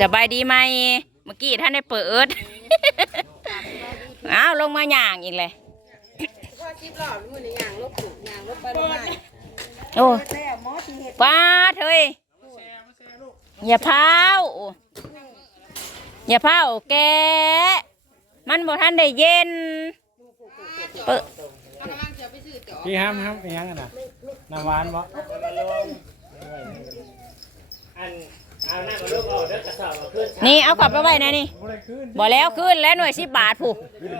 สบายดีไหมเมื่อกี้ท่านได้เปิด อ้าวลงมาย่างอีกเลยพ่อจิ๊บหล่อมือในยางลบถูกยางลบไปลบมาโอ้แล้วหมอที่เห็ดป้าเถยอย่าเผาอย่าเผาแกมันบ่ทันได้เย็นเปิดกำลังจะไปซื้อจ่อพี่ห้ามห้ามไปยังกันนะน้ำหวานบ่อัน เอาหน้ามาลูกออกเด้อกระสอบมาขึ้นนี่เอาขับไปไว้นะนี่บ่ได้ขึ้นบ่แล้วขึ้นแล้วหน่วยสิบบาทผู้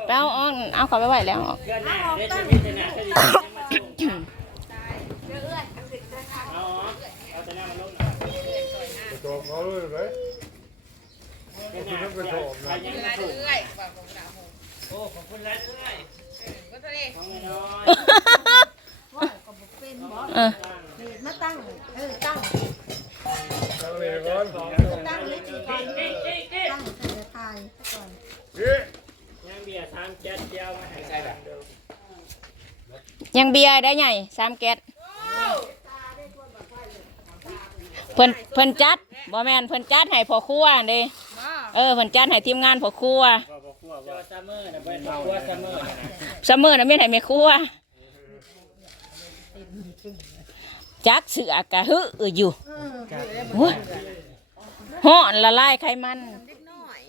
ไปเอาเอาเอาขับไปไว้แล้วเอาเพื่อนหน้าเด้จะมีแต่หน้าก็ดีเอาเอาแต่หน้ามาลูกหน่อยจบเขาเลยเลยเป็นหน้าเดี๋ยวไปยังเวไม่ลาถูกเรื่อยบอกผมดาวหงโอ้ขอบคุณแล้วด้วยก็ตัวเองน้องน้อยเออมาตั้งเออตั้ง ตั้งเลยก่อนตั้งเลยจีก่อนเอ๊ะเอ๊ะเอ๊ะตั้งเสนอทายก่อนเฮ้ยยังเบียร์ทางแจ๊ดเจียวมาให้ใช่แบบยังเบียร์ได้ไงสามแก๊สเพิ่นเพิ่นจัดบ่แม่นเพิ่นจัดให้พ่อครัวเด้เออเพิ่นจัดให้ทีมงานพ่อครัวจอซัมเมอร์นะเป็นครัวซัมเมอร์นะซัมเมอร์น่ะแม่นให้แม่ครัว จักเสือกะฮึอยู่โอ้ยฮ้อนละลายไขมันเล็กน้อย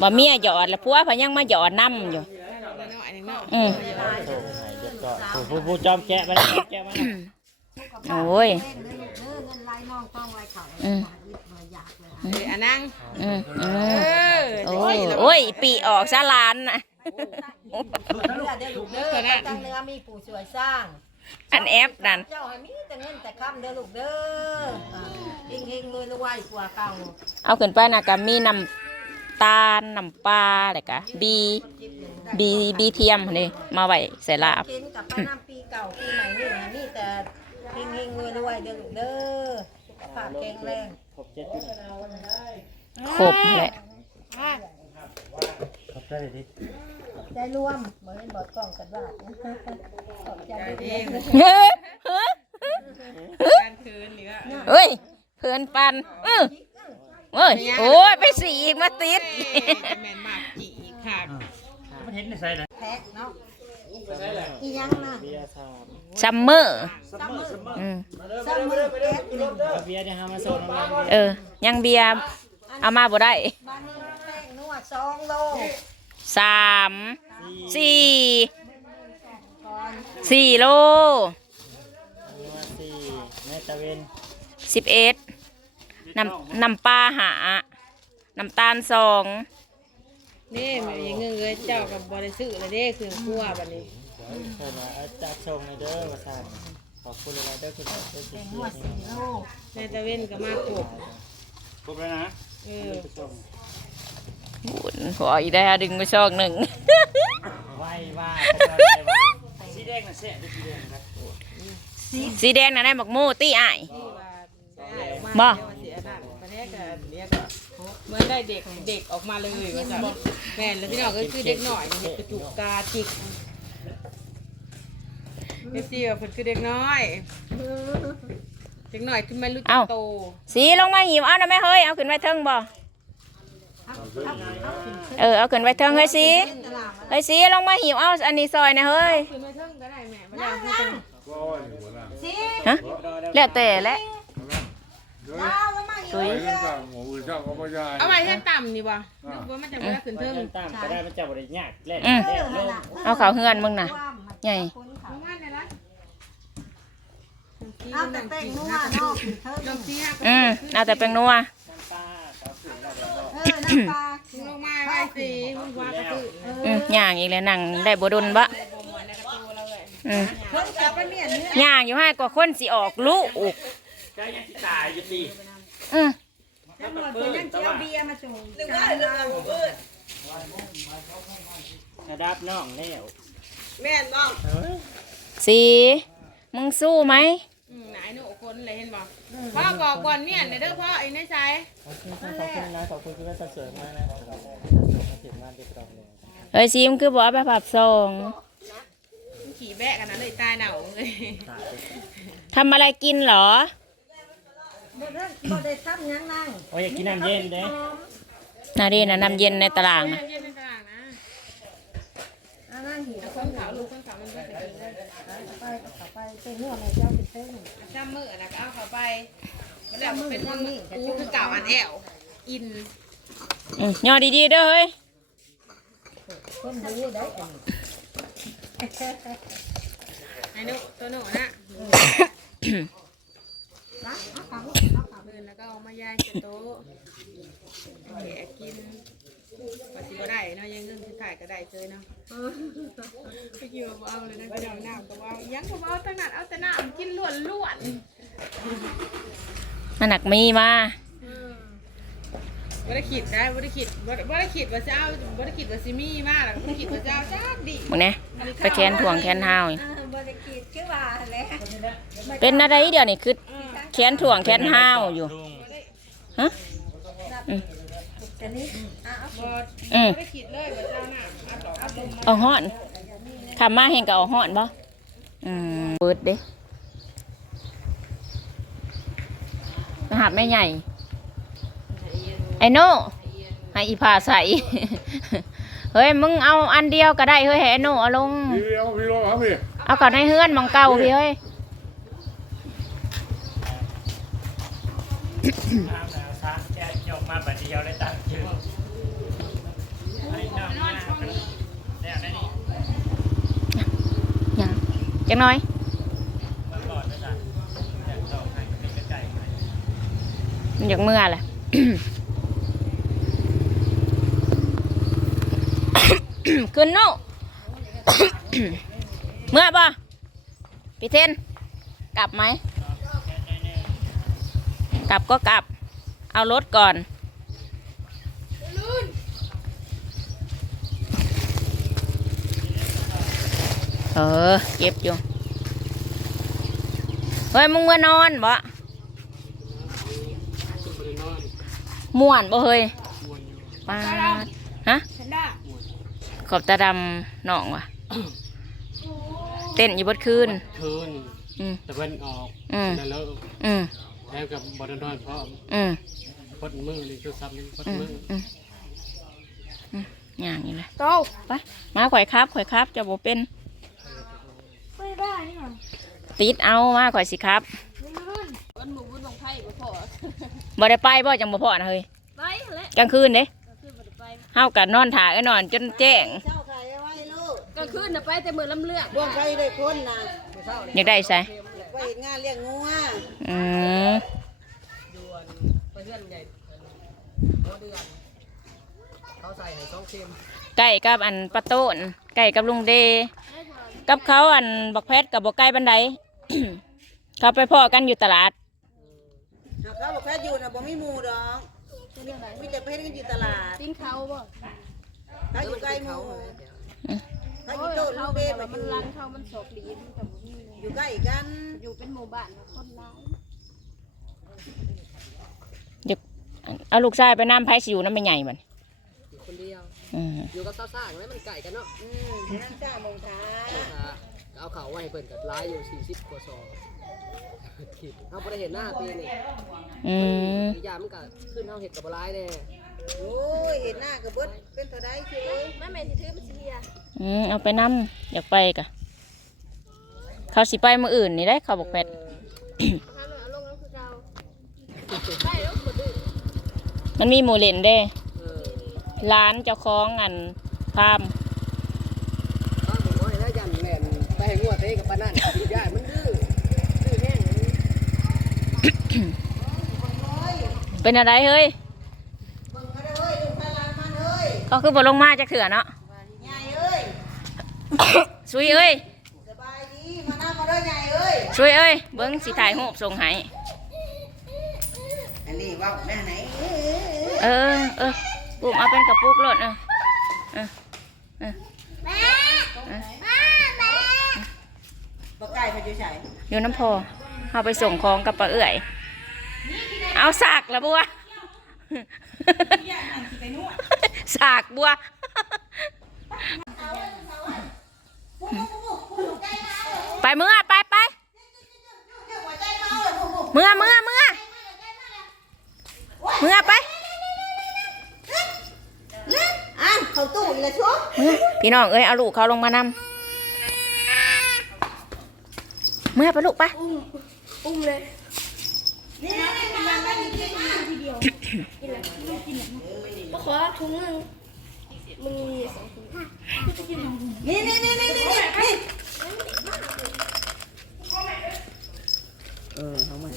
บ่เมียหยอดแล้วผัวเพนยังมาหยอดน้ำอยู่เล็กน้อยเล็กน้อยอืมผู้ผู้จอมแกะไปแล้วแกะมาโอ้ยเล่นเล่นเด้อเงินไล่น้องต้องไล่เขาอืมอยากเลยเอออันนั่งอืมอืเอมอโอ้ยโอ้ยปีออกซะลานน่ะ เนื้อเด้อลูกเด้อไปตั้งเนื้อมีผู้ช่วยสร้างอันแอปนั่นเจ้าให้มีแต่เงินแต่คำเด้อลูกเด้อเฮงเฮงรวยรวยกว่าเก่าเอาขึ้นไปนะก็มีน้ำตาลน้ำปลาอะไรกะบีบีบีเทียมนี่มาไว้ใส่ลาบกินกับป้าน้ำปีเก่าปีใหม่นี่นะมีแต่เฮงเฮงรวยรวยเด้อลูกเด้อสุขภาพแข็งแรงครบเจ็ดจุดครบแหละขอบ ใจดิใจรวมเหมือนบอดกล้องกันว่าขอบใจเอเด้งอเฮ้ยการคืนหรือเฮ้ยเพื่อนปันอื้อเอ้ยโอ้ยไปสีอีกมาติดแมนมากจีขาดมันเห็นในไซส์นะแพ็คเนาะอีหยังน่ะเบียร์สามซัมเมอร์ซัมเมอร์อืมซัมเมอร์แพ็คหนึ่งเบียร์เนี่ยฮามาส่งน้ำมันเออยังเบียร์เอามาบ่ได้บ้านนี้แป้งนวดสองโล สามสี่สี่โลสี่ในตะเวนสิบเอ็ดน้ำน้ำปลาหาน้ำตาลสองนี่มันยังเงินเลยเจ้ากับบริสุทธิ์เลยเด้คือครัวบัดนี้เชิญว่าจัดชงในเด้อมาสั่งขอบคุณอะไรเด้อคุณเด้อแป้งนวดสี่โลในตะเวนก็มากกบครบแล้วนะเออ บุญขออีกได้ดึงไปช่องหนึ่งไหว้ว่าสีแดงน่ะเสียสีแดงนะสีแดงน่ะได้หมกโม่ตี้อ้ายที่ว่าได้ออกมาบ่เดี๋ยวว่าสิอันนั้นประเทศก็เรียกว่าเหมือนได้เด็กเด็กออกมาเลยว่าจ้ะแม่นแล้วพี่น้องก็คือเด็กหน่อยนี่กระจุกกาจิกเอฟซีว่าเพิ่นคือเด็กน้อยเด็กน้อยคือไม่รู้จักโตสีลงมาหิวเอานะแม่เฮ้ยเอาขึ้นไว้เทิงบ่ เออเอาขึ้นไว้เทิงเฮ้ยสีเฮ้ยสีลงมาหิวเอาอันนี้ซอยนะเฮ้ยคือไม่เทิงก็ได้แม่บ่ได้ให้เทิงก็อ้อยอยู่หัวหน้าฮะแล้วแต่แหละเดี๋ยวไปกันสั่งหมูอื่นช่างก็ไม่ได้เอาไว้ให้ต่ำนี่บ่นึกว่ามันจะบ่ได้ขึ้นเพิ่เทิงมตามก็ได้มันจะบริยากเล่นอืมเล่นลงเอาเขาเฮือนมึงน่ะใหญ่เอามาได้ละเอาแต่แป้งนวดเนาะเธอลงที่ห้าอืมเอาแต่เป็นนัว ลาลงมาไว้สิมึงว่ากระตืออืมย่างอีกแล้วนั่งได้บ่ดุนบะอืมเพิ่งจะไปเมียนเนื้อย่างอยู่ให้กว่าคนสิออกลูกก็ยังที่ตายอยู่ดีอืมตำรวจเพิ่นยังสิเอาเบียร์มาส่งนึกว่าเรื่องระดับน้องแล้วสีมึงสู้ไหมไหนหนู คนเลยเห็นบ่พ่อบอกก่อนเนี่ยเด้อพ่อไอ้ในใจขอบคุณขอบคุณนะขอบคุณที่ว่าจะสวยมากนะมาถึงบ้านเรียบร้อยเลยเฮ้ยสีมงคือบอกเอาไปผับซองขี่ขี่แบะกันนะเลยตายหนาวเลยทำอะไรกินเหรอบ่ได้บ่ได้ซ้ำหยังนั่งโอ้ยอยากกินน้ำเย็นเด้นาดีนะน้ำเย็นในตารางนะ เย็นในตลาดนะอ่านั่งหิวข้นขาวลูกข้นขาวมันก็จะกินได้ไปต่อไปไปเนื้อแม่เจ้าสิเพิ่นจ้ำมือนะก็เอาเข้าไปแล้วเป็นมือกูคือเก่าอันแอวอินอืมย่อดีๆเด้อเฮ้ยเพิ่นดูได้อันนี้ไอ้หนุตัวหนุนะนะเอาเขามือแล้วก็เอามาย่างเสร็จโต๊ะแกะกินปัจ จุบันได้เนาะยังเรื่องที่ถ่ายก็ได้เจอเนาะไปกินเบาๆเลยนะพี่น้องน้ำก็เบายังก็เบาตั้งนั้นเอาแต่น้ำกินล้วนล้วนมันหนักมีมาบ่ได้คิดได้บ่ได้คิดบ่ได้บ่ได้คิดว่าจะเอาบ่ได้คิดว่าสิมีมาแล้วบ่ได้คิดว่าจะเอาจ้าดีมึงเนี่ยไปแคนถ่วงแคนเท้านี่อ่าบ่ได้คิดคือว่าแหละเป็นอะไรเดี๋ยวนี้คือแคนถ่วงแคนเท้าอยู่ลุงฮะแต่นี้อะ เอาบ่อืมบ่ได้คิดเลยว่าจะเอาน้ำเอาดอกเอาลมมาเอาห่อนทำมาเห็นกับเอาห่อนบ่อืมเปิดเด้มาหาแม่ใหญ่ ไอ้โน่ให้อีพาใส่ เฮ้ย มึงเอาอันเดียวก็ได้ เฮ้ยให้ไอ้โน่เอาลง พี่เอาพี่รอครับพี่เอาก่อนให้เฮือนมังเก่าพี่เฮ้ย น้ำแล้วซะแกยกมาบัดเดียวเลยตั้งชื่อให้น้ำมาแล้วได้นี่ ยัง จังน้อยมันอยากเป็นไก่ไหมมันอยากเมื่อแหละขึ้นโน่เมื่อบ่พี่เทน กลับไหม กลับก็กลับ เอารถก่อน เออ เก็บอยู่ เฮ้ย มึงเมื่อนอนบ่ม่วนบ่เฮ้ยปาดฮะฉันได้ขอบตาดำหนองว่ะ เต้นอยู่บดคืน คืนอืมตะเวนออกอืม แล้วเลิกอืมแล้วกับบอดนอนพร้อมอืมพดมือนี่คือซ้ำนี่พดอืมมืออืมอืมอย่างนี้เลย โตไปมาข่อยครับข่อยครับจะบ่เป็นไม่ได้นี่หรอ ติดเอามาข่อยสิครับวันหมู่บุญลงไพ่บ่พอบ่ได้ไปบ่จังบ่พอนะเฮ้ยไปแหละกลางคืนเด้คือบ่ได้ไปเฮากันนอนถ่าเอ้นอนจนแจ้งเจ้าใครเอาไว้ลูกก็คืนน่ะไปแต่มื้อลำเลือกบ่ใครได้คนน่ะอยากได้ใส่ไปเฮ็ดงานเลี้ยงงัวอืมไปเพื่อนใหญ่หัวเดือนเขาใส่ให้สองเค็มใกล้กับอันปะโต้นใกล้กับลุงเดกับเขาอันบักแพทกับบ่ใกล้บันได เขาไปพ่อกันอยู่ตลาดหากเขาบอกแค่อยู่น่ะบ่มีหมู่ดอกมีแต่ไปเฮ็ดกันอยู่ตลาดกินเขาบ่เขาอยู่ใกล้หมู่เขาอยู่โต๊ะลูกเบสมาอยู่รังเขามันโศกดีมันก็บ่มีอยู่ใกล้กันอยู่เป็นหมู่บ้านคนร้ายเดี๋ยวเอาลูกชายไปน้ำไผ่สิอยู่น้ำไม่ใหญ่มันอยู่คนเดียวอืมอยู่กับซ่าๆอย่างนั้นมันไก่กันเนาะอืมนั่งจ้ามงท้า เอาเขาไว้ให้เพิ่นกับร้ายอยู่สี่สิบกว่าซองขีดเอาบ่ได้เห็นหน้าปีนี่อืมอีกอย่างมันก็ขึ้นเฮาเห็ดกับบ่ร้ายแน่โอ้ยเห็นหน้าก็เบิดเป็นเท่าใดคือแม่แม่สิถือมันสิเฮียอืมเอาไปน้ำอยากไปกะ เขาสิไปมืออื่นนี่ได้เขาบอกแพทพาเลยเอาลงแล้วคือเก่าไปแล้วบ่ดื้อมันมีหมูเล่นเด้เออร้านเจ้าของอันพาม ตอนผมน้อยแล้วยันแม่นไปให้งัว เตะกับปานนั่นย่านมันดื้อดื้อแห้งเลยเป็นอะไรเฮ้ยเบิ่งมาเด้อเอ้ยลูกพาหลานมาเอ้ยก็คือบ่ลงมาจากเถื่อเนาะยายเอ้ยซุยเอ้ยสบายดีมาหน้ามาเด้อยายเอ้ยซุยเอ้ยเบิ้งสิถ่ายรูปส่งให้อันนี้เว้าแม่ไหนเออเออปุ่มเอาเป็นกระปุกโลดเออเออเออเออ บ่ไก่เขาจะใส่อยู่น้ำพอเอาไปส่งของกับป้าเอื่อย เอาสากละบัวสากบัวไปเมื่อไปไปเมื่อเมื่อเมื่อเมื่อไปอ่านเขาตู้อีกแล้วชัว เมื่อไปลูกปะอุ้มอุ้มเลยนี่นะที่เดียวกินเลยไม่ขอถุงหนึ่งมึงมีสองถุงนี่นี่นี่นี่นี่นี่เออเขามา